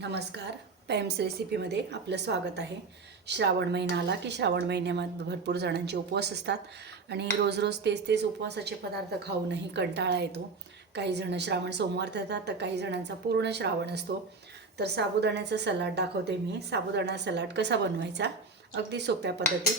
नमस्कार. पॅम्स रेसिपीमध्ये आपलं स्वागत आहे. श्रावण महिना आला की श्रावण महिन्यामध्ये भरपूर जणांचे उपवास असतात आणि रोज रोज तेच तेच उपवासाचे पदार्थ खाऊनही कंटाळा येतो. काही जण श्रावण सोमवार धरतात तर काही जणांचा पूर्ण श्रावण असतो. तर साबुदाण्याचा सलाड दाखवते मी. साबुदाणा सलाड कसा बनवायचा? अगदी सोप्या पद्धतीत.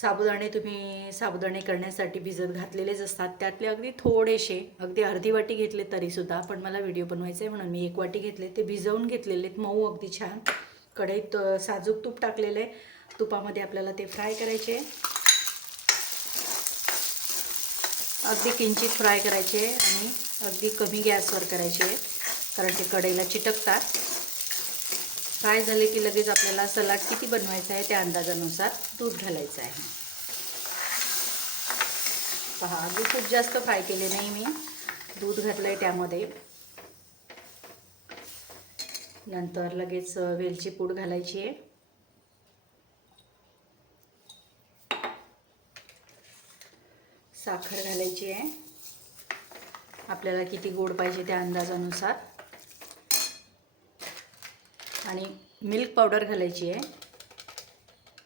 साबुदाणे तुम्ही साबुदाणे करण्यासाठी भिजत घातलेलेच असतात. त्यातले अगदी थोडेसे अगदी अर्धी वाटी घेतले तरीसुद्धा पण मला व्हिडिओ बनवायचा आहे म्हणून मी एक वाटी घेतले. ते भिजवून घेतलेले आहेत मऊ अगदी छान. कढईत साजूक तूप टाकलेलं आहे. तुपामध्ये आपल्याला ते फ्राय करायचे. अगदी किंचित फ्राय करायचे आणि अगदी कमी गॅसवर करायचे कारण ते कढईला चिटकतात. फ्राय झाले की लगेच आपल्याला सलाड किती बनवायचा आहे त्या अंदाजानुसार दूध घालायचं आहे. पहा अगदी खूप जास्त फ्राय केले नाही मी. दूध घातलं आहे त्यामध्ये. नंतर लगेच वेलची पूड घालायची आहे. साखर घालायची आहे. आपल्याला किती गोड पाहिजे त्या अंदाजानुसार. आणि मिल्क पावडर घालायची आहे.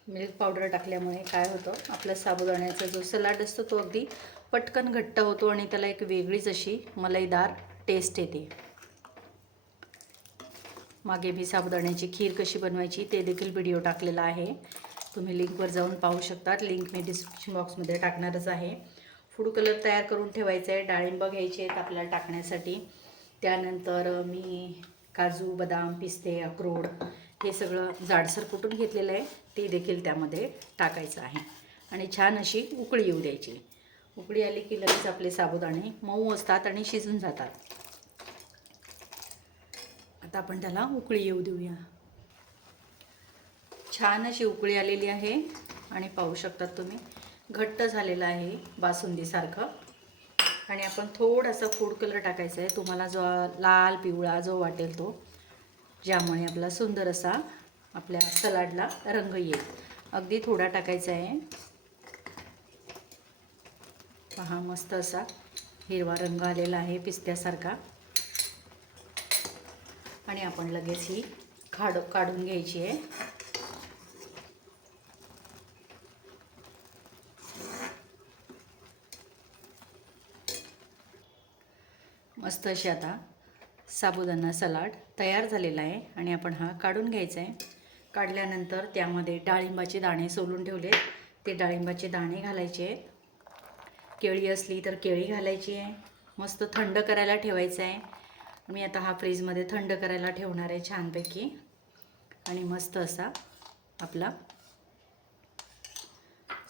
मिल्क पावडर टाकल्यामुळे काय होतं आपला साबुदाण्याचा जो सलाड असतो तो अगदी पटकन घट्ट होतो आणि त्याला एक वेगळीच अशी मलईदार टेस्ट येते. मागे मी साबुदाण्याची खीर कशी बनवायची ते देखील व्हिडिओ टाकलेला आहे. तुम्ही लिंकवर जाऊन पाहू शकतात. लिंक मी डिस्क्रिप्शन बॉक्समध्ये टाकणारच आहे. फूड कलर तयार करून ठेवायचं आहे. डाळिंब घ्यायचे आहेत आपल्याला टाकण्यासाठी. त्यानंतर मी काजू बदाम पिस्ते अक्रोड हे सगळं जाडसर कुटून घेतलेलं आहे ते देखील त्यामध्ये टाकायचं आहे. आणि छान अशी उकळी येऊ द्यायची. उकळी आली की लगेच आपले साबुदाणे मऊ असतात आणि शिजून जातात. आता आपण त्याला उकळी येऊ देऊया. छान अशी उकळी आलेली आहे आणि पाहू शकतात तुम्ही घट्ट झालेलं आहे बासुंदीसारखं. आणि आपण थोडासा फूड कलर टाकायचा आहे. तुम्हाला जो लाल पिवळा जो वाटेल तो ज्यामुळे आपला सुंदर असा आपल्या सलाडला रंग येईल. अगदी थोडा टाकायचा आहे. पहा मस्त असा हिरवा रंग आलेला आहे पिस्त्यासारखा. आणि आपण लगेच ही खाड काढून घ्यायची आहे. मस्त अशी आता साबुदाणा सलाड तयार झालेला आहे आणि आपण हा काढून घ्यायचा आहे. काढल्यानंतर त्यामध्ये डाळिंबाचे दाणे सोलून ठेवले ते डाळिंबाचे दाणे घालायचे आहेत. केळी असली तर केळी घालायची आहे. मस्त थंड करायला ठेवायचं आहे. मी आता हा फ्रीजमध्ये थंड करायला ठेवणार आहे छानपैकी. आणि मस्त असा आपला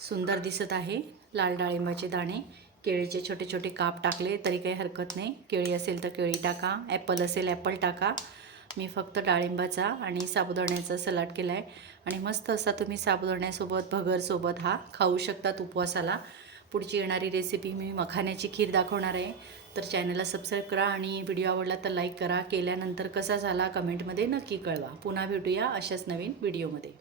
सुंदर दिसत आहे लाल डाळिंबाचे दाणे. केळीचे छोटे छोटे काप टाकले तरी काही हरकत नाही. केळी असेल तर केळी टाका ॲपल असेल ॲपल टाका. मी फक्त डाळिंबाचा आणि साबुदाण्याचा सलाड केला आहे आणि मस्त असा तुम्ही साबुदाण्यासोबत भगरसोबत हा खाऊ शकतात उपवासाला. पुढची येणारी रेसिपी मी मखाण्याची खीर दाखवणार आहे. तर चॅनलला सबस्क्राईब करा आणि व्हिडिओ आवडला तर लाईक करा. केल्यानंतर कसा झाला कमेंटमध्ये नक्की कळवा. पुन्हा भेटूया अशाच नवीन व्हिडिओमध्ये